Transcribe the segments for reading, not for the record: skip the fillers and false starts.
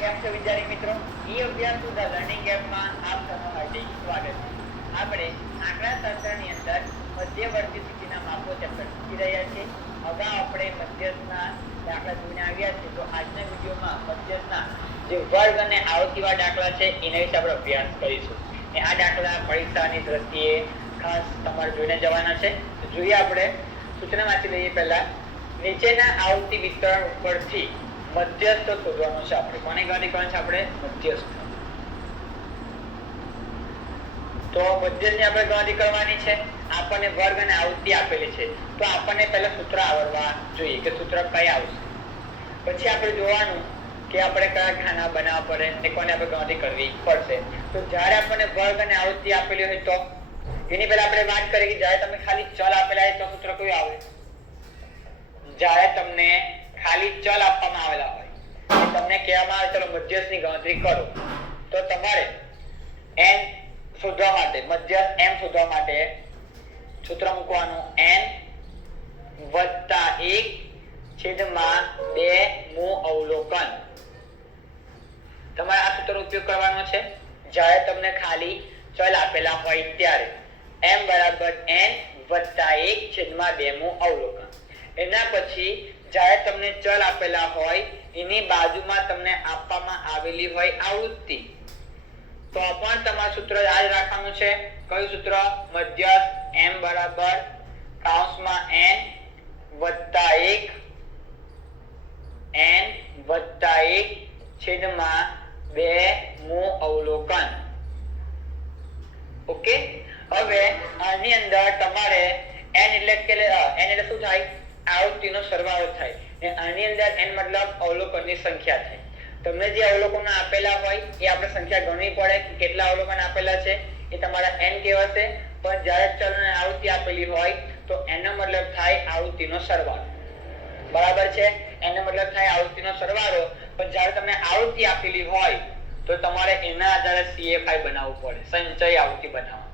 કેમ છો વિદ્યાર્થી મિત્રો? અભ્યાસ ટુ ધ લર્નિંગ એપમાં આપ સૌનું હાર્દિક સ્વાગત છે. આપણે આંકડાશાસ્ત્રની અંદર મધ્યવર્તી સ્થિતિના માપો ચેપ્ટર શીખી રહ્યા છીએ. અગાઉ આપણે મધ્યસ્થના દાખલા જોઈને આવ્યા છીએ, તો આજના વિડીયોમાં મધ્યસ્થના જે વર્ગ અને આવતીવા દાખલા છે એના વિશે આપણે અભ્યાસ કરીશું. આ દાખલા પરીક્ષાની દ્રષ્ટિએ ખાસ તમારે જોઈને જવાના છે. તો જોઈએ આપણે સૂચના વાંચી લઈએ. પહેલા નીચેના આવતી વિતરણ ઉપરથી મધ્યસ્થ શોધવાનો છે. આપણે કોને ગણતરી કરવાની છે? આપણે મધ્યસ્થ. તો મધ્યસ્થની આપણે ગણતરી કરવાની છે. આપણને વર્ગ અને આવૃત્તિ આપેલી છે, તો આપણને પહેલા સૂત્ર આવડવા જોઈએ કે સૂત્ર કઈ આવશે. પછી આપણે જોવાનું કે આપણે કયા ખાના બનાવવા પડે અને કોને આપણે ગણતરી કરવી પડશે. તો જ્યારે આપણને વર્ગ અને આવૃત્તિ આપેલી હોય તો એની પહેલા આપણે વાત કરીએ કે જ્યારે તમે ખાલી ચલ આપેલા હોય તો સૂત્ર કયું આવે? જ્યારે તમને ખાલી ચલ આપવામાં આવેલા હોય, તમને કહેવામાં આવે ચલો મધ્યસ્થની ગણતરી કરો, તો તમારે n શોધવા માટે, મધ્યસ્થ m શોધવા માટે સૂત્ર મૂકવાનું n + 1/2 નું અવલોકન. તમારે આ સૂત્રનો ઉપયોગ કરવાનો છે જ્યારે તમને ખાલી ચલ આપેલા હોય ત્યારે. m = n + 1/2 નું અવલોકન. એના પછી જ્યારે તમને ચલ આપેલા હોય એની બાજુમાં તમને આપવામાં આવેલી હોય આવૃત્તિ, તો પણ તમારું સૂત્ર યાદ રાખવાનું છે. કયું સૂત્ર? મધ્યસ્થ m = n + 1/2 નું અવલોકન. ઓકે, હવે આની અંદર તમારે n એટલે શું થાય? આવૃત્તિનો સરવાળો થાય. આની અંદર n મતલબ અવલોકનની સંખ્યા થાય. તમને જે અવલોકનો આપેલા હોય એ આપણે સંખ્યા ગણવી પડે કે કેટલા અવલોકન આપેલા છે, એ તમારા n કહેવાશે. પણ જ્યારે ચલને આવૃત્તિ આપેલી હોય તો એનો મતલબ થાય આવૃત્તિનો સરવાળો. બરાબર છે? એનો મતલબ થાય આવૃત્તિનો સરવાળો. પણ જ્યારે તમને આવૃત્તિ આપેલી હોય તો તમારે એના આધારે CFI બનાવવું પડે, સંચય આવૃત્તિ બનાવવા.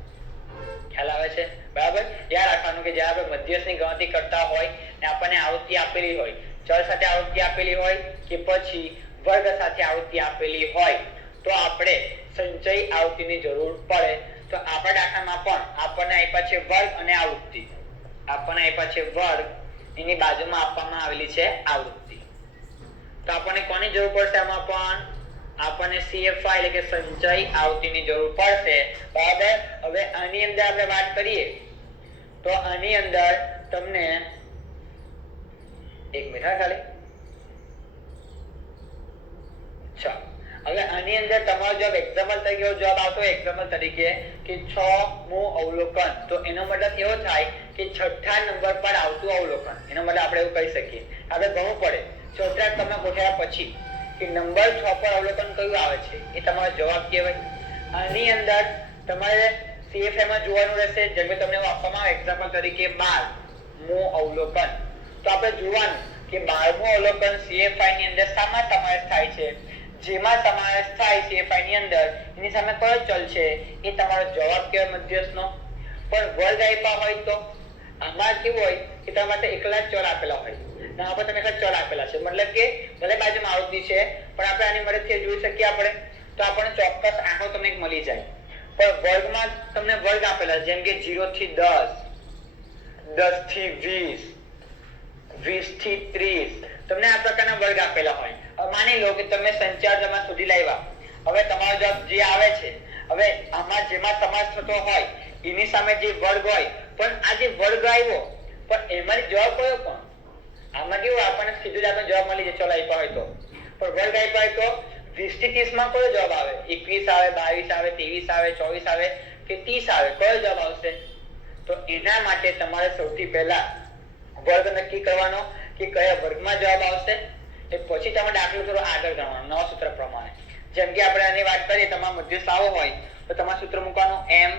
ખ્યાલ આવે છે? બરાબર. યાદ રાખવાનું કે જ્યારે આપણે મધ્યસ્થની ગણતરી કરતા હોય ને આપણને આવૃત્તિ આપેલી હોય, ચલ સાથે આવૃત્તિ આપેલી હોય કે પછી વર્ગ સાથે આવૃત્તિ આપેલી હોય, તો આપણે સંચય આવૃત્તિની જરૂર પડે. તો આપણા દાખલામાં પણ આપણને આપ્યા છે વર્ગ અને આવૃત્તિ. આપણને આપ્યા છે વર્ગ, એની બાજુમાં આપવામાં આવેલી છે આવૃત્તિ. તો આપણને કોની જરૂર પડશે? આમાં પણ આપણને CFI એટલે કે સંચય આવૃત્તિની જરૂર પડશે. બરાબર. હવે આની અંદર આપણે વાત કરીએ તો આની અંદર તમને એક મિનિટ ખાલી. હવે આની અંદર તમારો જવાબ એક્ઝામ્પલ તરીકે જવાબ આવતો હોય એક્ઝામ્પલ તરીકે કે 6 મું અવલોકન. તો એનો મતલબ એવો થાય કે છઠ્ઠા નંબર પર આવતું અવલોકન. એનો મતલબ આપણે એવું કહી શકીએ. આપણે ગણવું પડે ચોથા તમે ગોઠવ્યા પછી કે નંબર 6 પર અવલોકન કયું આવે છે, એ તમારો જવાબ કહેવાય. આની અંદર તમારે CFI માં જોવાનું રહેશે. જેમ કે તમને આપવામાં આવે એક્ઝામ્પલ તરીકે 12 મું અવલોકન. તો આપણે જોવાનું કે 12મું અવલોકન CFI ની અંદર શામાં સમાવેશ થાય છે. જેમાં સમાવેશ થાય CFI ની અંદર એની સામે કયો ચલ છે, એ તમારો જવાબ કહેવાય મધ્યસ્થનો. પણ વર્ગ આપ્યા હોય તો આમાં કેવું હોય કે તમારે એકલા જ ચલ આપેલા હોય. ના, આપણે તમે એકલા ચલ આપેલા છે, મતલબ કે ભલે બાજુમાં આવૃત્તિ છે પણ આપણે આની મદદથી જોઈ શકીએ આપણે, તો આપણને ચોક્કસ આંકડો તમને મળી જાય. પણ વર્ગમાં તમને વર્ગ આપેલા જેમ કે 0 થી 10, 10 થી 20, 20 થી 30, તમને આ પ્રકારના વર્ગ આપેલા હોય. માની લો કે તમે સંચારમાં સુધી લાવ્યા. હવે તમારો જવાબ જે આવે છે, હવે આમાં જેમાં સમાસ થતો હોય એની સામે જે વર્ગ હોય, પણ આ જે વર્ગ આવ્યો પણ એમાં જવાબ કયો? પણ આમાં કેવું આપણને સીધું જ આપણને જવાબ મળી જાય ચલ આપ્યા હોય તો. પણ વર્ગ આપ્યા હોય તો 20 થી 30 માં કયો જવાબ આવે? 21 આવે, 22 આવે, 23 આવે, 24 આવે કે 30 આવે? કયો જવાબ આવશે? તો એના માટે તમારે સૌથી પહેલા વર્ગ નક્કી કરવાનો કે કયા વર્ગમાં જવાબ આવશે. એ પછી તમે દાખલો થોડો આગળ ગણવાનો નવા સૂત્ર પ્રમાણે. જેમ કે આપણે આની વાત કરીએ, તમારો મધ્યસ્થ આવો હોય તો તમારે સૂત્ર મૂકવાનું m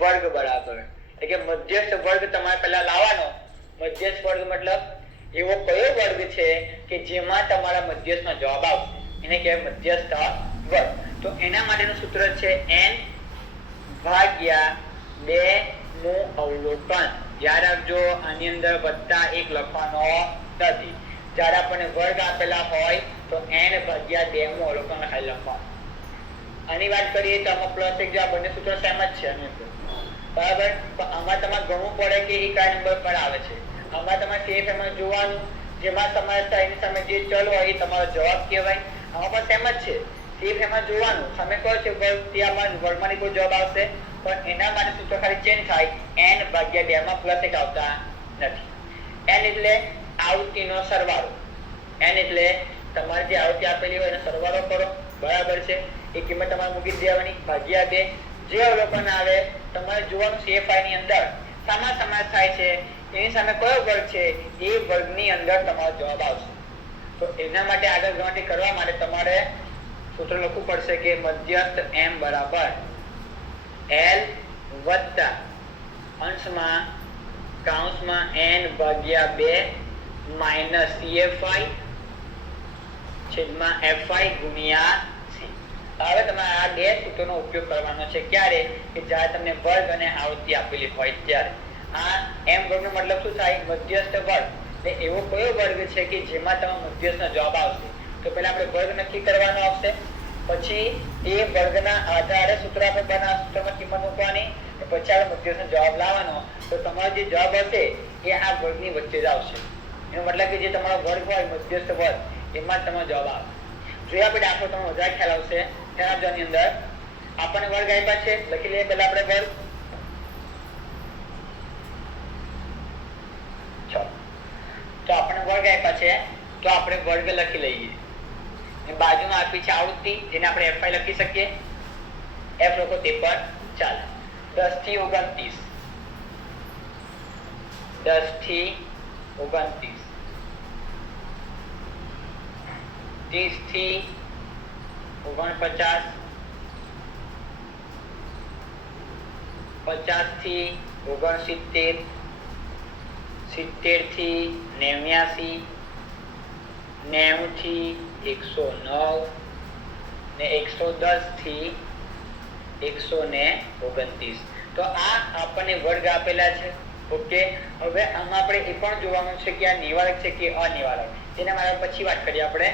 વર્ગ બરાબર, એટલે કે મધ્યસ્થ વર્ગ તમારે પહેલા લાવવાનો. મધ્યસ્થ વર્ગ મતલબ એવો કયો વર્ગ છે કે જેમાં તમારા મધ્યસ્થનો જવાબ આવશે, એને કહેવાય મધ્યસ્થ વર્ગ. તો એના માટેનું સૂત્ર છે n / 2 નું અવલોકન. યાદ રાખજો, આની અંદર +1 લખવાનો નથી. જ્યારે આપણને વર્ગ આપેલા હોય તો n ભાગ્યા 2 નું અવલોકન ખાલી લખવાનું. આની વાત કરીએ તો આમાં પ્લસ એક જો આ બંને સૂત્રો સેમ જ છે આની અંદર, બરાબર. તો આમાં તમારે ગણવું પડે કે એ કયા નંબર પર આવે છે. આમાં તમારે સેફ એમાં જોવાનું, જેમાં તમારે એની સામે જે ચલ હોય એ તમારો જવાબ કહેવાય. આમાં પણ સેમ જ છે, સેફ એમાં જોવાનું સામે કયો છે વર્ગ, ત્યાં વર્ગમાંથી કોઈ જવાબ આવશે, પણ એના માટે સૂત્ર ખાલી ચેન્જ થાય, n ભાગ્યા 2 માં પ્લસ એક આવતા નથી. n એટલે આવતીનો સરવાળો, n એટલે તમારે જે આવતી આપેલી હોય એનો સરવાળો કરો, બરાબર છે. એ કિંમત તમારે મૂકી દેવાની ભાગ્યા 2. જે અવલોકન આવે તમારે જોવાનું CFI ની અંદર સામા સમાસ થાય છે એની સામે કયો વર્ગ છે એ વર્ગની અંદર તમારો જવાબ આવશે. તો એના માટે આગળ ગણતરી કરવા માટે તમારે સૂત્ર લખવું પડશે કે મધ્યસ્થ m બરાબર l વત્તા અંશમાં કૌંસમાં n ભાગ્યા 2 માઇનસ CFI છેદમાં FI ગુણ્યા C. હવે તમારે આ બે સૂત્રોનો ઉપયોગ કરવાનો છે ક્યારે કે જ્યારે તમને વર્ગ અને આવૃત્તિ આપેલી હોય ત્યારે. આ m વર્ગનો મતલબ શું થાય? મધ્યસ્થ વર્ગ. એટલે એવો કયો વર્ગ છે કે જેમાં તમારો મધ્યસ્થનો જવાબ આવશે. તો પહેલા આપણે વર્ગ નક્કી કરવાનો આવશે, પછી એ વર્ગના આધારે સૂત્ર આપણે બનાવ, સૂત્રમાં કિંમત મૂકવાની, પછી આપણે મધ્યસ્થનો જવાબ લાવવાનો. તો તમારો જે જવાબ હશે એ આ વર્ગની વચ્ચે જ આવશે. એનો મતલબ કે જે તમારો વર્ગ હોય મધ્યસ્થ વર્ગ એમાં તમારો જવાબ આવે. જો આપણે દાખલો તમને વધારે ખ્યાલ આવશે તેના જોની અંદર આપણને વર્ગ આપ્યા છે, લખી લઈએ પહેલા આપણે વર્ગ. તો આપણને વર્ગ આપ્યા છે તો આપણે વર્ગ લખી લઈએ. બાજુમાં આપી છે આવૃત્તિ જેને આપણે FI લખી શકીએ. F લખો તે પર ચાલે. 10 થી 29, 10 થી 29, 30 થી 49, 50 થી 69, 70 થી 89, 90 થી 109 ને 110 થી 129. તો આ આપણને વર્ગ આપેલા છે. ઓકે, હવે આમાં આપણે એ પણ જોવાનું છે કે આ નિવારક છે કે અનિવારક. તેના માટે પછી વાત કરીએ. આપણે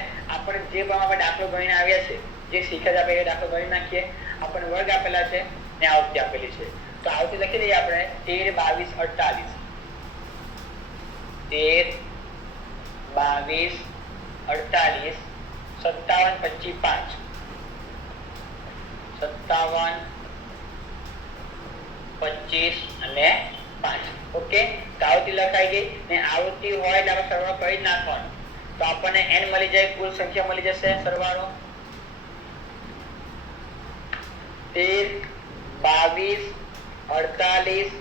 જે પણ આપણે દાખલો ગણીને આવ્યા છે, જે શીખ્યા આપણે એ દાખલો ગણી નાખીએ. આપણને વર્ગ આપેલા છે ને આવૃત્તિ આપેલી છે. તો આવૃત્તિ લખી લઈએ આપણે 13, 22, 48, 13, 22, 48, 57, 25, 57, 25 અને 5. ઓકે, તો આવૃત્તિ લખાઈ ગઈ ને આવૃત્તિ હોય એટલે આપણે સરવાળો કરી જ નાખવાનો. તો આપણને n મળી જાય, કુલ સંખ્યા મળી જશે. સરવાળો 13, 22, 48,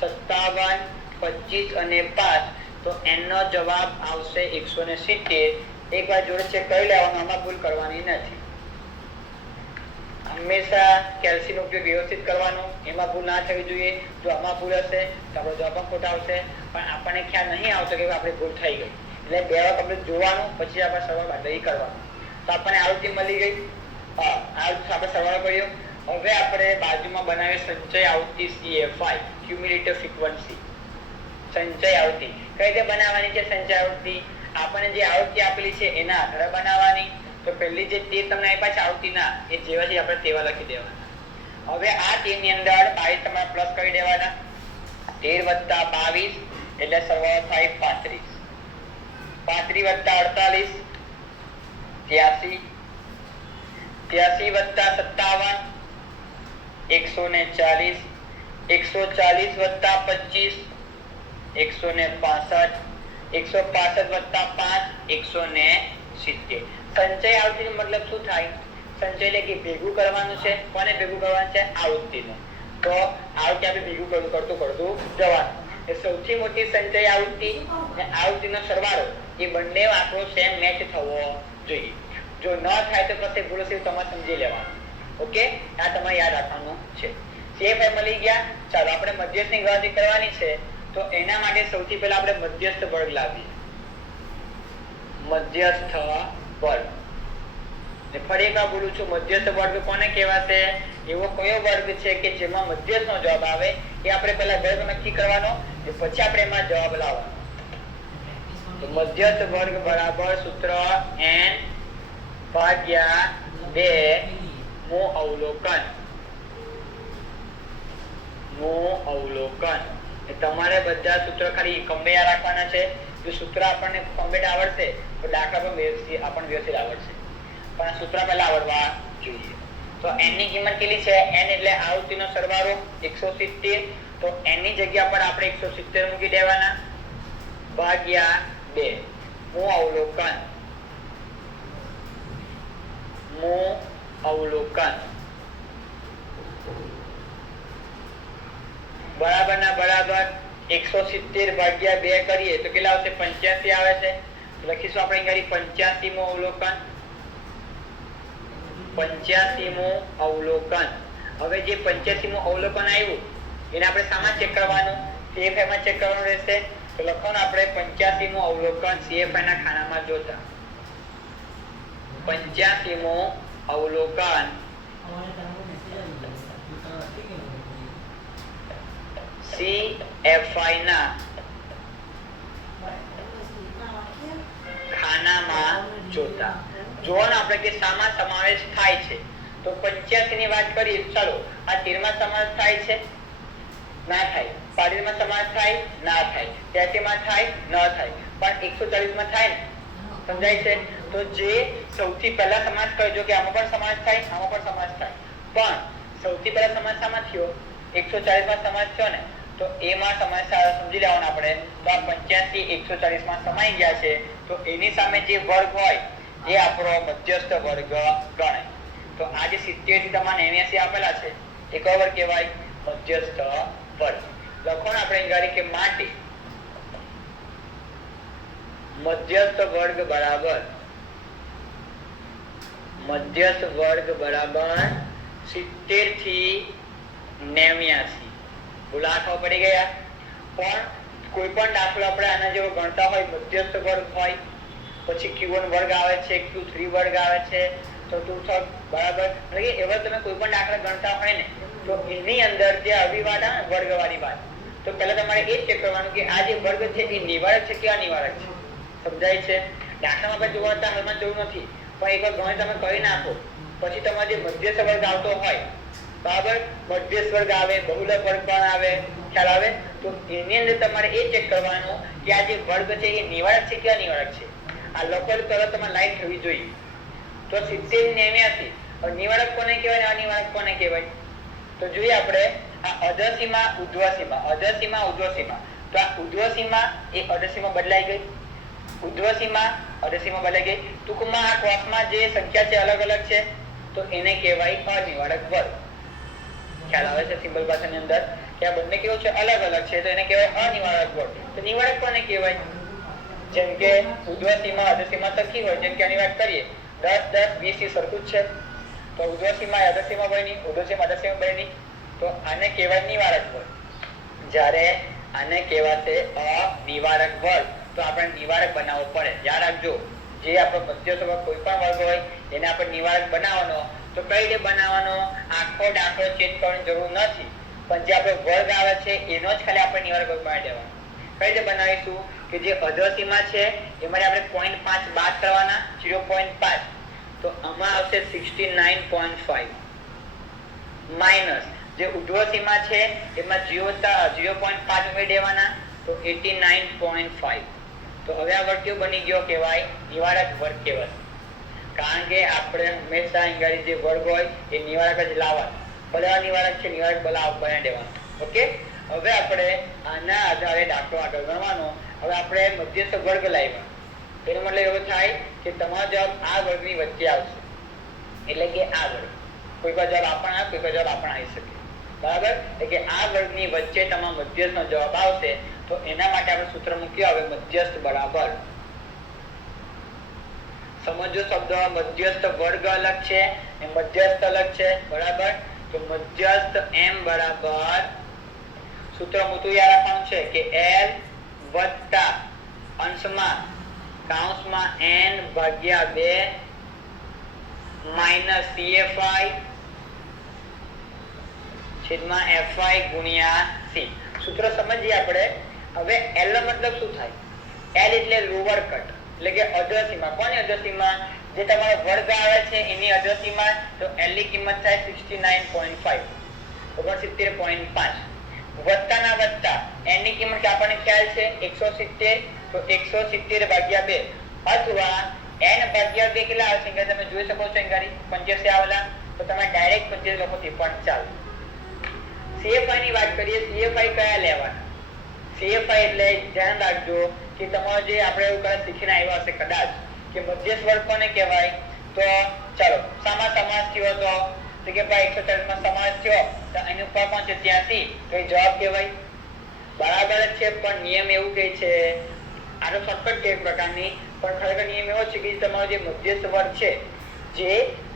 57, 25 અને 5. તો n નો જવાબ આવશે 170. એકવાર જોડે ચેક કરી લેવાનું, આમાં ભૂલ કરવાની નથી. હંમેશા કેલ્સીનો ઉપયોગ વ્યવસ્થિત કરવાનો, એમાં ભૂલ ના થવી જોઈએ. જો આમાં ભૂલ હશે તો આપણો જવાબ પણ ખોટા આવશે. પણ આપણને ખ્યાલ નહીં આવતો કે આપણે ભૂલ થઈ ગઈ, એટલે બે વાર આપણે જોવાનું, પછી આપણે સરવાળો બાદબાકી કરવાનો. તો આપણને આવૃત્તિ મળી ગઈ. આપણે સરવાળો કર્યો. હવે આપણે બાજુમાં બનાવીએ સંચય આવૃત્તિ CFI, ક્યુમ્યુલેટિવ ફ્રીક્વન્સી. સંચય આવૃત્તિ કઈ રીતે બનાવવાની છે? સંચય આવૃત્તિ આપણને જે આવૃત્તિ આપેલી છે એના આધારે બનાવવાની. તો પહેલી જે 13 તમને આપ્યા છે આવૃત્તિના, એ જેવા છે આપણે તેવા લખી દેવાના. હવે આ 13 ની અંદર 22 તમારે પ્લસ કરી દેવાના. 13 + 22 એટલે સરવાળો થાય 35. 35 + 48, 83, 83 + 57, 140, 140 + 25, 165, 165 + 5, 170. સંચય આવૃત્તિનો મતલબ શું થાય? સંચય એટલે કે ભેગું કરવાનું છે. કોને ભેગું કરવાનું છે? આવૃત્તિને. તો આવૃત્તિ આપણે ભેગું કરતું જવાનું. એ સૌથી મોટી સંચય આવૃત્તિ અને આવૃત્તિનો સરવાળો એ બંને આંકડો સેમ મેચ થવો જોઈએ. જો ન થાય તો પછી ભૂલ હશે તમારે સમજી લેવાનું. ઓકે, આ તમારે યાદ રાખવાનું છે. CFI મળી ગયા. ચાલો આપણે મધ્યસ્થની ગણતરી કરવાની છે. તો એના માટે સૌથી પહેલા આપણે મધ્યસ્થ વર્ગ લાવીએ. મધ્યસ્થ વર્ગ. ફરી એકવાર બોલું છું, મધ્યસ્થ વર્ગ કોને કહેવાશે? એવો કયો વર્ગ છે કે જેમાં મધ્યસ્થનો જવાબ આવે? એ આપણે પહેલા વર્ગ નક્કી કરવાનો, પછી આપણે એમાં જવાબ લાવવાનો. તો મધ્યસ્થ વર્ગ બરાબર સૂત્ર n ભાગ્યા 2 મુ અવલોકન. તમારે બધા સૂત્ર ખાલી કમ્બે યાદ રાખવાના છે. જો સૂત્ર આપણને કમ્બેટ આવડશે તો દાખલા પણ વ્યવસ્થિત આવડશે, પણ સૂત્ર પહેલા આવડવા જોઈએ. તો n ની કિંમત કેટલી છે? n એટલે આવૃત્તિનો સરવાળો 170. તો n ની જગ્યા પર આપણે 170 મૂકી દેવાના ભાગ્યા 2 મુ અવલોકન બરાબર ના બરાબર 170 ભાગ્યા 2 કરીએ તો કેટલા આવશે? 85 આવે છે. લખીશું આપણે અહીં 85 મુ અવલોકન. 85 મુ અવલોકન. હવે જે 85 મુ અવલોકન આવ્યું એને આપણે સામાં ચેક કરવાનું? CFI માં ચેક કરવાનું રહેશે. તો લખવાનું આપણે 85 મુ અવલોકન CFI ના ખાનામાં જોતા. 85 મુ અવલોકન CFI ના ખાનામાં જોતા. જોવાનું આપણે કે શામાં સમાવેશ થાય છે. તો 85 ની વાત કરીએ, ચાલો આ 13 માં સમાવેશ થાય છે? ના થાય. 35 માં સમાવેશ થાય? ના થાય. 83 માં થાય? ન થાય. પણ 140 માં થાય ને? સમજાય છે? તો જે સૌથી પહેલા સમાવેશ કરજો કે આમાં પણ સમાવેશ થાય, આમાં પણ સમાવેશ થાય. પણ સૌથી પહેલા સમાવેશ શામાં થયો? 140 માં સમાવેશ થયો ને? તો એમાં સમાવેશ સમજી લેવાનો આપણે. તો આ 85 140 માં સમાઈ ગયા છે. તો એની સામે જે વર્ગ હોય એ આપણો મધ્યસ્થ વર્ગ ગણાય. તો આ જે 70 થી તમારે 89 આપેલા છે એ કયો વર્ગ કહેવાય? મધ્યસ્થ વર્ગ. લખો ને આપણે અહીં કે માટે મધ્યસ્થ વર્ગ બરાબર 70 થી 89. બોલાખો પડી ગયા. પણ કોઈ પણ દાખલો આપણે આના જેવો ગણતા હોય, મધ્યસ્થ વર્ગ હોય, પછી Q1 વર્ગ આવે છે, Q3 વર્ગ આવે છે, તો 2/3 બરાબર. એટલે કે એવા તમે કોઈ પણ દાખલા ગણતા હોય ને તો એની અંદર જે અવિવાદ આવે વર્ગવાળી વાત, તો પહેલા તમારે એ ચેક કરવાનું કે આ જે વર્ગ છે એ નિવારક છે કે અનિવારક છે. સમજાય છે? દાખલામાં આપણે જોવા હાલમાં જોવું નથી, પણ એકવાર ગણિત તમે કરી નાખો પછી તમારે જે મધ્યસ્થ વર્ગ આવતો હોય, બરાબર, મધ્યસ્થ વર્ગ આવે, બહુલક વર્ગ પણ આવે, ખ્યાલ આવે? તો એની અંદર તમારે એ ચેક કરવાનું કે આ જે વર્ગ છે એ નિવારક છે કે અનિવારક છે. આ લખેલું તરત તમારે લાઈન થવી જોઈએ. તો 70 ને 89 નિવારક કોને કહેવાય, અનિવારક કોને કહેવાય? તો જોઈએ આપણે આ અધસીમા ઉર્ધ્વસીમા, અધસીમા ઉર્ધ્વસીમા. તો આ ઉર્ધ્વસીમા એ અધસીમા બદલાઈ ગઈ, ઉર્ધ્વસીમા અધસીમા બદલાઈ ગઈ. ટૂંકમાં આ ક્રોસમાં જે સંખ્યા છે અલગ અલગ છે તો એને કહેવાય અનિવારક વર્ગ. ખ્યાલ આવે છે સિમ્બલ ભાષાની અંદર કે આ બંને કેવું છે? અલગ અલગ છે, તો એને કહેવાય અનિવારક વર્ગ. તો નિવારક કોને કહેવાય? જેમ કે ઉર્ધ્વસીમા અધસીમા સરખી હોય, જેમ કે આની વાત કરીએ 10 10 20 સરખું જ છે. તો ઉર્ધ્વસીમા અધસીમા બની, ઉર્ધ્વસીમા અધસીમા બની, તો આને કહેવાય નિવારક વર્ગ. જ્યારે આને કહેવાશે અનિવારક વર્ગ. તો આપણે નિવારક બનાવવો પડે. યાદ રાખજો, જે આપણો મધ્યસ્થ વર્ગ કોઈ પણ વર્ગ હોય એને આપણે નિવારક બનાવવાનો. તો કઈ રીતે બનાવવાનો? આખો દાખલો ચેન્જ કરવાની જરૂર નથી, પણ જે આપણો વર્ગ આવે છે એનો જ ખાલી આપણે નિવારક વર્ગ બનાવી દેવાનો. કઈ રીતે બનાવીશું કે જે અધસીમા છે એમાં આપણે 0.5 બાદ કરવાના, 0.5. તો આમાં આવશે 69.5 માઈનસ જે ઉર્ધ્વસીમા છે એમાં 0.5 ઉમેરી દેવાના, તો 89.5. તો હવે આ વર્ગ કેવો બની ગયો કહેવાય? નિવારક વર્ગ કહેવાય. કારણ કે આપણે હંમેશા અહીં જે વર્ગ હોય એ નિવારક જ લાવવાનો. બધા નિવારક છે, નિવારક બનાવી દેવાનો. ઓકે, હવે આપણે આના આધારે દાખલો આગળ ગણવાનો. હવે આપણે મધ્યસ્થ વર્ગ લાવ્યા, એનો મતલબ એવો થાય કે તમારો જવાબ આ વર્ગની વચ્ચે આવશે, એટલે કે આ વર્ગ. કોઈ પણ જવાબ આપણ આવે, કોઈ પણ જવાબ આપણ આવી શકે, બરાબર. એટલે કે આ વર્ગની વચ્ચે તમારો મધ્યસ્થનો જવાબ આવશે. તો એના માટે આપણે સૂત્ર મૂક્યું હવે મધ્યસ્થ બરાબર. સમજો શબ્દ મધ્યસ્થ વર્ગ અલગ છે ને મધ્યસ્થ અલગ છે, બરાબર. તો મધ્યસ્થ m બરાબર સૂત્ર મૂકવું યાદ રાખવાનું છે કે l વત્તા અંશમાં કૌંસમાં n ભાગ્યા 2 માઈનસ CFI છેદમાં FI ગુણ્યા C. સૂત્ર સમજીએ આપણે. હવે L નો મતલબ શું થાય? L એટલે લોઅર કટ, એટલે કે અધસીમા. કોની અધસીમા? જે તમારો વર્ગ આવે છે એની અડધીમાં, તો L ની કિંમત થાય 69.5 69.5 વત્તાના વત્તા n ની કિંમત આપણને ખ્યાલ છે 170, તો 170 ભાગ્યા 2 અથવા n ભાગ્યા 2 કેટલા આવે છે તમે જોઈ શકો છો અંગારી 85 આવેલા, તો તમે ડાયરેક્ટ 25 લખો તે પણ ચાલે. CFI ની વાત કરીએ, CFI કયા લેવાના? CFI એટલે ધ્યાન રાખજો કે તમારો જે આપણે એવું કદાચ શીખીને આવ્યા હશે કદાચ કે મધ્યસ્થ વર્ગ કોને કહેવાય, તો ચાલો સામા સમાસ થયો તો કે ભાઈ 140 માં સમાસ થયો તો એની ઉપર કોણ છે 83, તો એ જવાબ કહેવાય. બરાબર જ છે, પણ નિયમ એવું કહે છે, આ તો શોર્ટકટ એક પ્રકારની, પણ ખરેખર નિયમ એવો છે કે તમારો જે મધ્યસ્થ વર્ગ છે, જે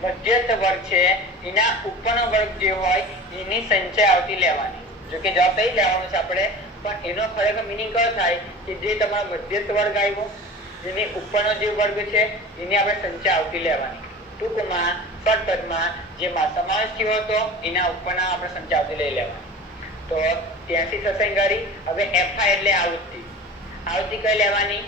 મધ્યસ્થ વર્ગ છે એના ઉપરનો વર્ગ જે હોય એની સંખ્યા આવતી લેવાની. જો કે જવાબ થઈ લેવાનો છે આપણે, પણ એનો ખરેખર મિનિંગ કયો થાય કે જે તમારો મધ્યસ્થ વર્ગ આવ્યો એની ઉપરનો જે વર્ગ છે એની આપણે સંખ્યા આવતી લેવાની. ટૂંકમાં શોર્ટકટમાં જેમાં સમાસ થયો હતો એના ઉપરના આપણે સંખ્યા આવતી લઈ લેવાની. તો 83 થશે અંગારી. હવે FI એટલે આવૃત્તિ. આવૃત્તિ કઈ લેવાની?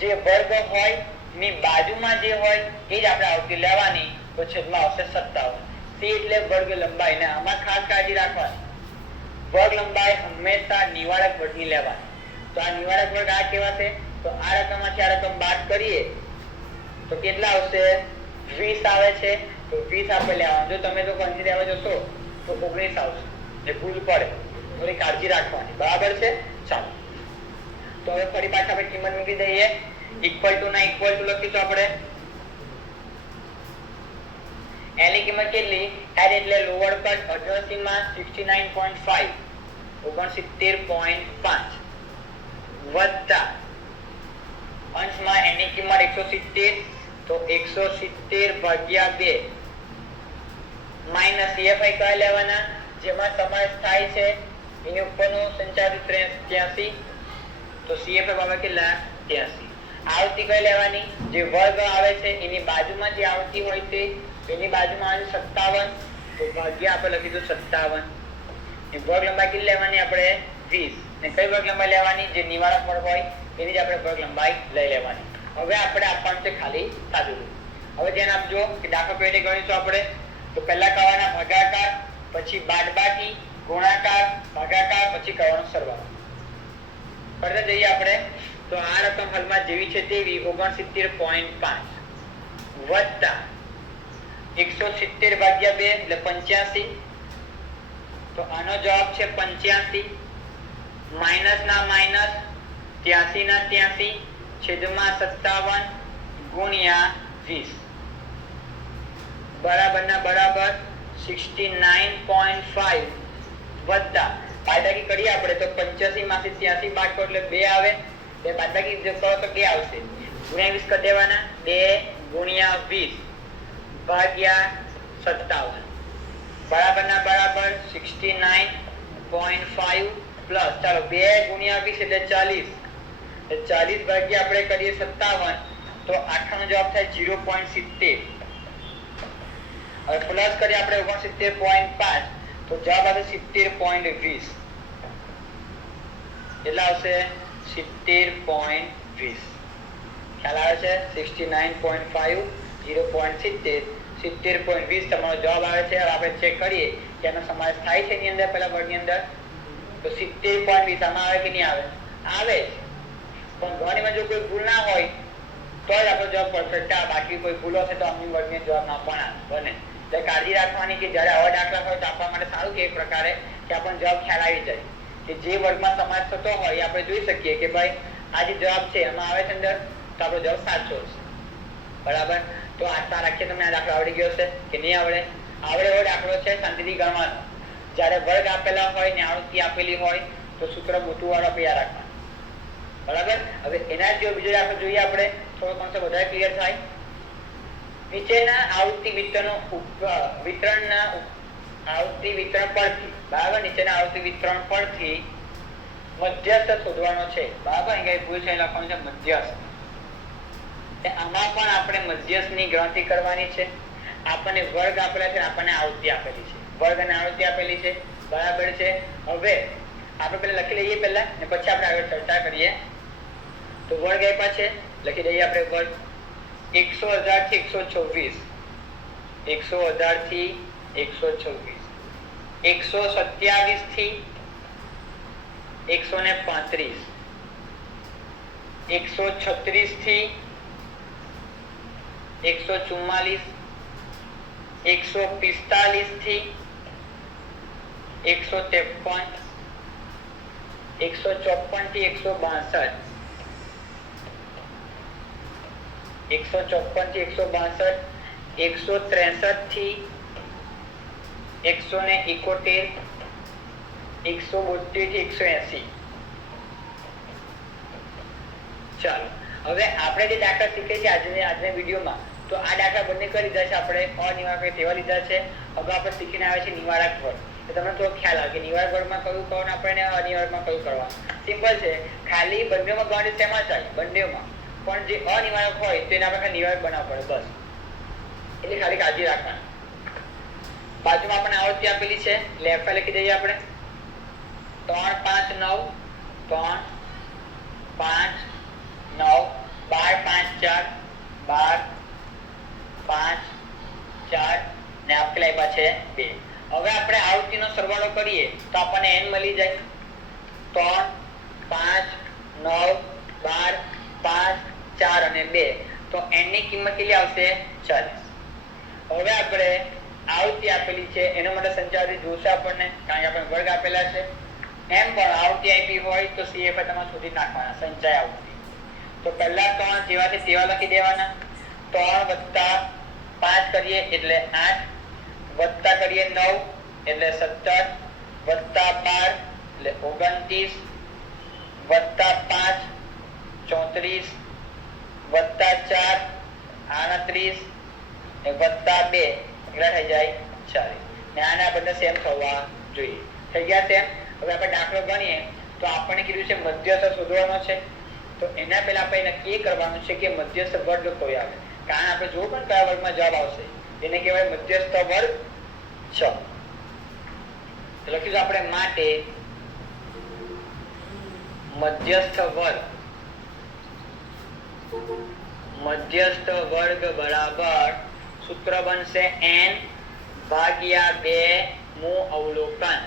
જે વર્ગ હોય એની બાજુમાં જે હોય એ જ આપણે આવૃત્તિ લેવાની, તો છેદમાં આવશે 57. C એટલે વર્ગ લંબાઈ, ને આમાં ખાસ કાળજી રાખવાની, વર્ગ લંબાઈ હંમેશા નિવારક વર્ગની લેવાની. તો આ નિવારક વર્ગ આ કહેવાશે. તો આ રકમમાંથી આ રકમ બાદ કરીએ તો કેટલા આવશે? 20 આવે છે, તો 20 આપણે લેવાનું. જો તમે તો કંઈ લેવા જશો તો 19 આવશે, જે ભૂલ પડે થોડી કાળજી રાખવાની. બરાબર છે, ચાલો. તો હવે ફરી પાછા આપણે કિંમત મૂકી દઈએ. ઇક્વલ ટુ ના ઇક્વલ ટુ લખીશું આપણે. L ની કિંમત કેટલી? L એટલે લોઅર કટ 88 માં 69.5 69.5 વત્તા અંશમાં n ની કિંમત 170, તો 170 ભાગ્યા 2 માઈનસ CFI કયા લેવાના? જેમાં સમાસ થાય છે એની ઉપરનું સંચાલિત 83, તો CFI બરાબર કેટલા? 83. આવૃત્તિ કઈ લેવાની? જે વર્ગ આવે છે એની બાજુમાં જે આવૃત્તિ હોય તે, એની બાજુમાં આવે 57, તો ભાગ્યા આપણે લખીશું 57. એ વર્ગ લંબાઈ કેટલી લેવાની આપણે? 20. ને કઈ વર્ગ લંબાઈ લેવાની? જે નિવારક વર્ગ હોય એની જ આપણે વર્ગ લંબાઈ લઈ લેવાની. હવે આપણે આપવાનું છે ખાલી સાદું. હવે ધ્યાન આપજો કે દાખલો કઈ રીતે ગણીશું આપણે. તો પહેલા કરવાના ભાગાકાર, પછી બાદબાકી, ગુણાકાર, ભાગાકાર, પછી કરવાનો સરવાળો. કરતા જઈએ આપણે. તો આ રકમ હાલમાં જેવી છે તેવી 69.5 વત્તા 170 ભાગ્યા 2 એટલે 85, તો આનો જવાબ છે 85 માઈનસ ના માઈનસ 83 ના 83 છેદમાં 57 ગુણ્યા 20 બરાબર ના બરાબર 69.5 વત્તા બાદબાકી કરીએ આપણે તો 85 માંથી 83 બાદ કરો એટલે 2 આવે, તે બાદબાકી જો કરો તો 2 આવશે, ગુણ્યા 20 કરી દેવાના, 2 ગુણ્યા 20 ભાગ્યા 57 બરાબર ના બરાબર 69.5 પ્લસ ચાલો 2 ગુણ્યા 20 એટલે 40, 40 ભાગ્યા આપણે કરીએ 57, તો આખાનો જવાબ થાય 0.70. હવે પ્લસ કરીએ આપણે 69.5, તો જવાબ આવે 70.20. કેટલા આવશે? 70.20. ખ્યાલ આવે છે? 69.5 0.70 70.20 તમારો જવાબ આવે છે. હવે આપણે ચેક કરીએ કે એનો સમાવેશ થાય છે એની અંદર, પહેલા વર્ગની અંદર. તો 70.20 આમાં આવે કે નહીં આવે? આવે, પણ ગણિતમાં જો કોઈ ભૂલ ના હોય તો જ આપણો જવાબ પરફેક્ટ આવે, બાકી કોઈ ભૂલ હશે તો અમની વર્ગની જવાબ ના પણ બને. એટલે કાળજી રાખવાની કે જ્યારે આવા દાખલા હોય તો આપણા માટે સારું કે એક પ્રકારે કે આપણને જવાબ ખ્યાલ આવી જાય કે જે વર્ગમાં સમાવેશ થતો હોય આપણે જોઈ શકીએ કે ભાઈ આ જે જવાબ છે એમાં આવે છે અંદર, તો આપણો જવાબ સાચો છે. બરાબર. તો આશા રાખીએ તમને આ દાખલો આવડી ગયો છે કે નહીં આવડે? આવડે એવો દાખલો છે, શાંતિથી ગણવાનો. જ્યારે વર્ગ આપેલા હોય ને આવૃત્તિ આપેલી હોય તો સૂત્ર મોટું વાળો આપણે યાદ રાખવાનું. બરાબર. હવે એના જો બીજો દાખલો જોઈએ આપણે, થોડો કોન્સેપ્ટ વધારે ક્લિયર થાય. નીચેના આવૃત્તિ વિતરણ પરથી, બરાબર, નીચેના આવૃત્તિ વિતરણ પરથી મધ્યસ્થ શોધવાનો છે. બરાબર. અહીં ભૂલ છે લખવાનું છે મધ્યસ્થ. આમાં પણ આપણે મધ્યસ્થની ગણતરી કરવાની છે. આપણને વર્ગ આપેલા છે, આપણને આવૃત્તિ આપેલી છે, વર્ગ અને આવૃત્તિ આપેલી છે. બરાબર છે. હવે આપણે પહેલા લખી લઈએ પહેલા ને પછી આપણે આગળ ચર્ચા કરીએ. તો વર્ગ આપ્યા છે, લખી દઈએ આપણે વર્ગ. 100,000 થી 124, 100,000 થી 126, 127 થી 135, 136 થી 144, 145 થી 153, 154 થી 162, 154 થી 162, 163 થી 171, 172 થી 180. ચાલો હવે આપણે જે દાખલા શીખીએ છીએ આજના વિડીયોમાં, તો આ દાખલા બંને કરી લીધા છે આપણે, અનિવારક તેવા લીધા છે. હવે આપણે શીખીને આવે છે નિવારક વર્ગ. તો તમને તો ખ્યાલ આવે કે નિવારક વર્ગમાં કયું કરવાનું આપણે, અનિવારકમાં કયું કરવાનું. સિમ્પલ છે, ખાલી બંનેમાં ગણિત શેમાં થાય, બંનેમાં પણ જે અનિવારક હોય તો એને આપણે નિવારક બનાવવું પડે, બસ. એટલે ખાલી કાળજી રાખવાની. બાજુમાં આપણે આવૃત્તિ આપેલી છે, લેફ્ટ લખી દઈએ આપણે 3, 5, 9, 3, 5, 9, 12, 5, 4, 12, 5, 4 ને આપેલા આપ્યા છે 2. હવે આપણે આવૃત્તિનો સરવાળો કરીએ તો આપણને n મળી જાય. 3, 5, 9, 12, 5, 4 અને 2. તો n ની કિંમત કેટલી આવશે? 40. હવે આપણે આવૃત્તિ આપેલી છે એનો માટે સંચારી જોશે આપણને, કારણ કે આપણે વર્ગ આપેલા છે. એમ પણ આવૃત્તિ આપી હોય તો CF તમારે શોધી નાખવાના, સંચય આવૃત્તિ. તો પહેલા 3 જેવા છે તેવા લખી દેવાના. 3 વત્તા 5 કરીએ એટલે 8, વત્તા કરીએ 9 એટલે 17, વત્તા 12 એટલે 29, વત્તા 5 34, વત્તા 4 38 વત્તા 2 કેટલા થઈ જાય? 40. ને આના બધા સેમ થવા જોઈએ. થઈ ગયા સેમ? હવે આપણે દાખલો ગણીએ તો આપણને કીધું છે મધ્યસ્થ શોધવાનો છે. તો એના પહેલા આપણે નક્કી કરવાનું છે કે મધ્યસ્થ વર્ગ કયો આવે. કારણ આપણે જો પણ કયા વર્ગમાં જવાબ આવશે એને કહેવાય મધ્યસ્થ વર્ગ 6. તો લખીશું આપણે માટે મધ્યસ્થ વર્ગ બરાબર સૂત્ર બનશે n ભાગ્યા 2 મૂ અવલોકન.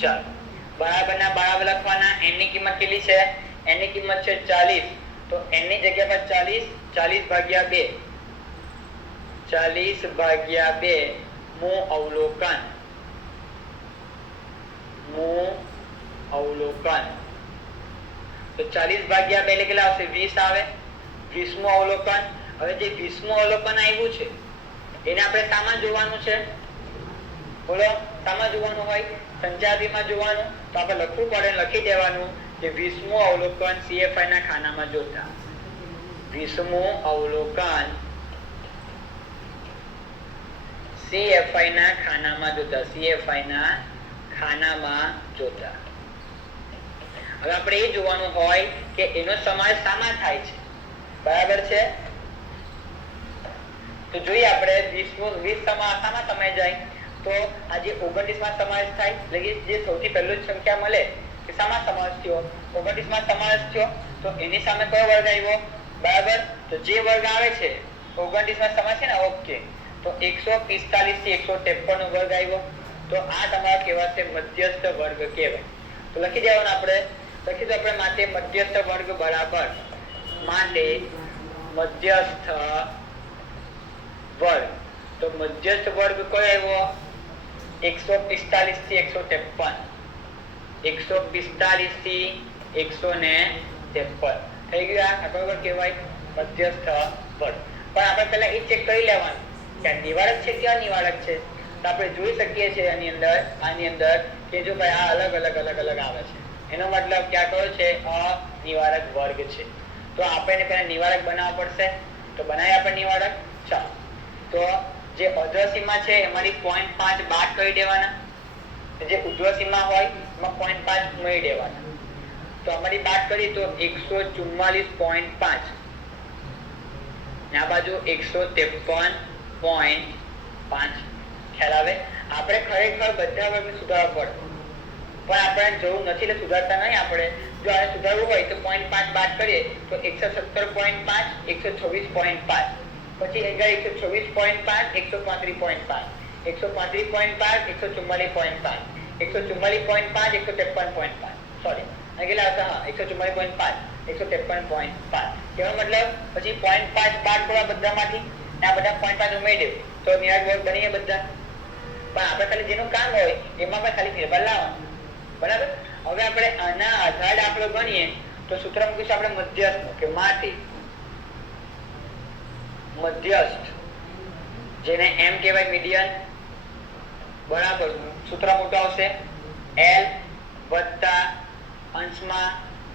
ચાલો બરાબર ના બરાબર લખવાના. n ની કિંમત કેટલી છે? n ની કિંમત છે 40. તો n ની જગ્યા પર 40 ભાગ્યા 2, 40 ભાગ્યા 2 મૂ અવલોકન. તો 40 ભાગ્યા 2 એટલે કેટલા આવશે? 20 આવે. 20મું અવલોકન. હવે જે 20મું અવલોકન આવ્યું છે એને આપણે શામાં જોવાનું છે? બોલો, શામાં જોવાનું હોય? સંચારીમાં જોવાનું. તો આપણે લખવું પડે, લખી દેવાનું કે 20મું અવલોકન CFI ના ખાનામાં જોતા. 20મું અવલોકન CFI ના ખાનામાં જોતા. CFI ના ખાનામાં જોતા. હવે આપણે એ જોવાનું હોય કે એનો સમાવેશ શામાં થાય છે. બરાબર છે? તો જોઈએ આપણે 20 શામાં સમાય જાય. તો આજે 29 માં સમાવેશ થાય, એટલે કે જે સૌથી પહેલું સંખ્યા મળે કે શામાં સમાવેશ થયો? 29 માં સમાવેશ થયો. તો એની સામે કયો વર્ગ આવ્યો? બરાબર. તો જે વર્ગ આવે છે 29 માં સમાવેશ છે ને, ઓકે. તો 145 થી 153 નો વર્ગ આવ્યો. તો આ તમારો કહેવાશે મધ્યસ્થ વર્ગ કહેવાય. તો લખી દેવાનું આપણે. લખી દો આપણે માટે મધ્યસ્થ વર્ગ બરાબર માટે મધ્યસ્થ વર્ગ. તો મધ્યસ્થ વર્ગ કયો આવ્યો? 145 થી 153. 145 થી 153 થઈ ગયું. આ બરાબર કહેવાય મધ્યસ્થ વર્ગ. પણ આપણે પહેલા એ ચેક કરી લેવાનું કે નિવારક છે કે અનિવારક છે. તો આપણે જોઈ શકીએ છીએ આની અંદર કે જો ભાઈ આ અલગ અલગ આવે છે, એનો મતલબ કે આ કયો છે? અનિવારક વર્ગ છે. તો આપણે પહેલા નિવારક બનાવવા પડશે. તો બનાવીએ આપણે નિવારક. ચાલો, તો જે અધર સીમા છે એમાંથી 0.5 બાદ કરી દેવાના. જે ઉર્ધ્વ સીમા હોય એમાં 0.5 ઉમેરી દેવાના. તો અમારી બાદ કરી તો 144.5 ને આ બાજુ 153.5. ખ્યાલ આવે? આપણે ખરેખર બધા વર્ગને સુધારવા પડે. પણ આપણે જરૂર નથી એટલે સુધારતા નહીં આપણે. જો આને સુધારવું હોય તો 0.5 બાદ કરીએ તો 117.5 126.5 પછી આગળ 126.5 135.5 135.5 144.5 144.5 153.5 સોરી કેટલા આવતા? હા 144.5 153.5. કેવો મતલબ પછી 0.5 બાદ કરવા બધામાંથી આ બધા 0.5 ઉમેરી દેવું તો નિરાક વર્ગ બની બધા. પણ આપણે ખાલી જેનું કામ હોય એમાં આપણે ખાલી ફેરફાર લાવવાનો. બરાબર. હવે આપણે આના આધાર દાખલો ગણીએ તો સૂત્ર મૂકીશું આપણે મધ્યસ્થ કે માટે મધ્યસ્થ જેને m કહેવાય મીડિયન બરાબર સૂત્ર મોટું આવશે l વત્તા અંશમાં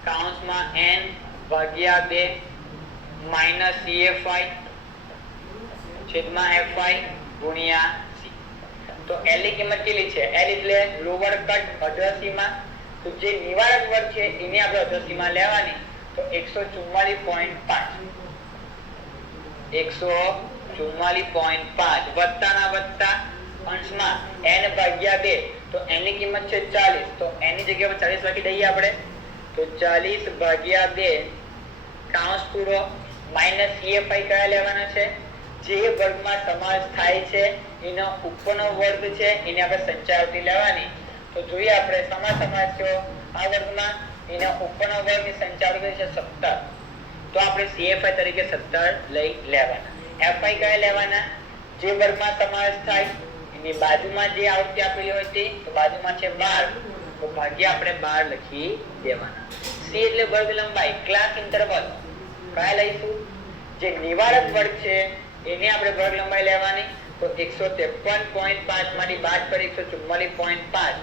કૌંસમાં n ભાગ્યા 2 માઈનસ cfi છેદમાં fi ગુણ્યા c. તો l ની કિંમત કેટલી છે? l એટલે લોવર કટ અધસીમા. તો જે નિવારક વર્ગ છે એને આપણે અધસીમા લેવાની તો 144.5 144.5 વત્તાના વત્તા અંશમાં n ભાગ્યા 2 તો n ની કિંમત છે 40 તો n ની જગ્યા પર 40 લખી દઈએ આપણે તો 40 ભાગ્યા 2 કૌંસ પૂરો માઈનસ cfi કયા લેવાના છે? જે વર્ગમાં સમાસ થાય છે એનો ઉપરનો વર્ગ છે એને આપણે સંચાવતી લેવાની. તો જોઈએ આપણે સમાસ થયો આ વર્ગમાં એના ઉપરનો વર્ગ ની સંચાવતી છે 17 તો આપણે cfi તરીકે 17 લઈ લેવાના. fi કયા લેવાના? જે વર્ગમાં સમાસ થાય એની બાજુમાં જે આવૃત્તિ આપેલી હોય તે તો બાજુમાં છે 12 તો ભાગ્યા આપણે 12 લખી દેવાના. c એટલે વર્ગ લંબાઈ ક્લાસ ઇન્ટરવલ કયા લઈશું? જે નિવારક વર્ગ છે એને આપણે વર્ગ લંબાઈ લેવાની તો 153.5 માંથી બાદ કરી 144.5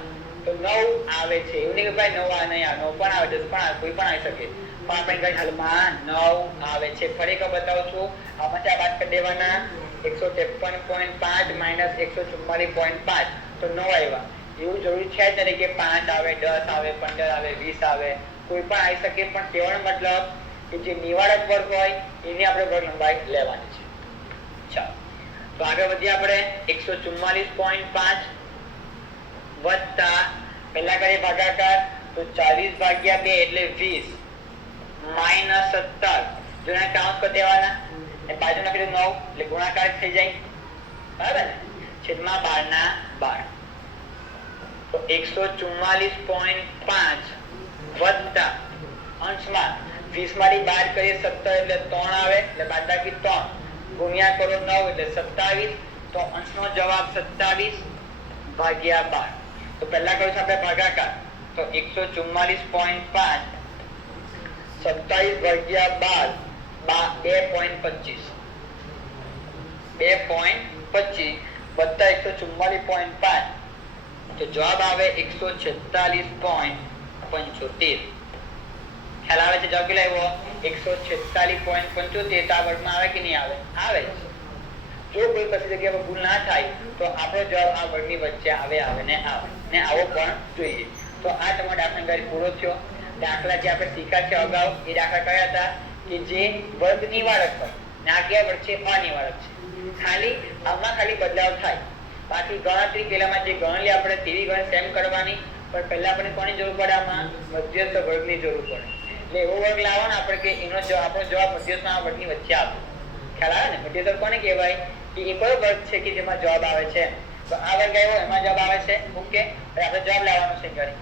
તો 9 આવે છે. એવું નહીં કે ભાઈ 9 આ નહીં આવે 9 પણ આવે 10 પણ આવે કોઈ પણ આવી શકે પણ આપણે કઈ હાલમાં 9 આવે છે. ફરી એકવાર બતાવું છું આમાંથી આ બાદ કરી દેવાના 153.5 માઈનસ 144.5 તો 9 આવ્યા. એવું જરૂરી છે જ નહીં કે 5 આવે 10 આવે 15 આવે 20 આવે કોઈ પણ આવી શકે પણ કહેવાનો મતલબ કે જે નિવારક વર્ગ હોય એની આપણે વર્ગ લંબાઈ લેવાની છે. ચાલો તો આગળ વધીએ આપણે 144.5 વત્તા પહેલા કરીએ ભાગાકાર તો 40 ભાગ્યા 2 એટલે 20 માઈનસ 17 જો એના કાઉન્ટ કરી દેવાના એ બાજુ નાખી 9 એટલે ગુણાકાર થઈ જાય બરાબર ને છેદમાં 12 ના 12 તો 144.5 વત્તા અંશમાં 20 માંથી બાદ કરીએ 17 એટલે 3 આવે એટલે બાદબાકી 3 ગુણ્યા કરો 9 એટલે 27 તો અંશનો જવાબ 27 ભાગ્યા 12. તો પહેલા કરીશું આપણે ભાગાકાર તો 144.5 27 ભાગ્યા 12 2.25 વત્તા 144.5 તો જવાબ આવે 146.75. ખ્યાલ આવે છે? જવાબ કેટલો આવ્યો? 146.75. આ વર્ગમાં આવે કે નહીં આવે? આવે. જો કોઈ કશી જગ્યા પર ભૂલ ના થાય તો આપણો જવાબ આ વર્ગની વચ્ચે આવે ને આવો પણ જોઈએ. તો આ તમારો દાખલા ગઈ પૂરો થયો. દાખલા જે આપણે શીખ્યા છે અગાઉ એ દાખલા કયા હતા કે જે વર્ગ નિવારક હોય ને આ કયા વર્ગ છે? અનિવારક છે. ખાલી આમાં ખાલી બદલાવ થાય બાકી ગણતરી પેલામાં જે ગણલી આપણે તેવી ગણ સેમ કરવાની પણ પહેલા આપણે કોની જરૂર પડે? આમાં મધ્યસ્થ વર્ગની જરૂર પડે. એટલે એવો વર્ગ લાવવાનો આપણે કે એનો જવાબ આપણો જવાબ મધ્યસ્થના વર્ગની વચ્ચે આવે. ખ્યાલ આવે ને? મધ્યસ્થ કોને કહેવાય? કે એ કયો વર્ગ છે કે જેમાં જવાબ આવે છે? તો આ વર્ગ આવ્યો એમાં જવાબ આવે છે. ઓકે આપણે જવાબ લાવવાનો છે ઘરે.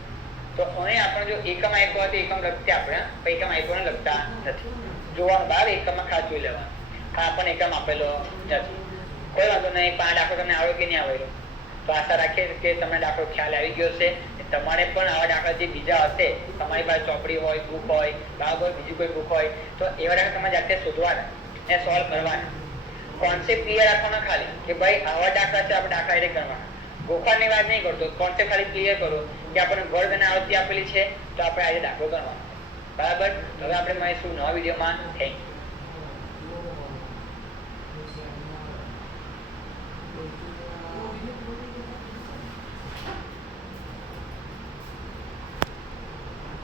તો અહીં આપણે જો એકમ આપ્યો હોય તો એકમ લખતે આપણે એકમ આપ્યો લખતા નથી. જોવાનું બહાર એકમમાં ખાસ જોઈ લેવાનું. આપણને એકમ આપેલો નથી કોઈ વાંધો નહીં. પણ આ દાખલો તમને આવડ્યો કે નહીં આવડ્યો? તો આશા રાખીએ કે તમને દાખલો ખ્યાલ આવી ગયો છે. તમારે પણ આવા દાખલા જે બીજા હશે તમારી પાસે ચોપડી હોય બુક હોય બરાબર બીજી કોઈ બુક હોય તો એવા દાખલા તમે જાતે શોધવાના ને સોલ્વ કરવાના. કોન્સેપ્ટ ક્લિયર રાખવાનો ખાલી કે ભાઈ આવા દાખલા છે આપણે દાખલા એટલે કરવાના. ગોખાની વાત નહીં કરતો કોન્સેપ્ટ ખાલી ક્લિયર કરો કે આપણને વર્ગ અને આવૃત્તિ આપેલી છે તો આપણે આજે દાખલો કરવાનો બરાબર. હવે આપણે મળીશું નવા વિડીયોમાં. Thank you.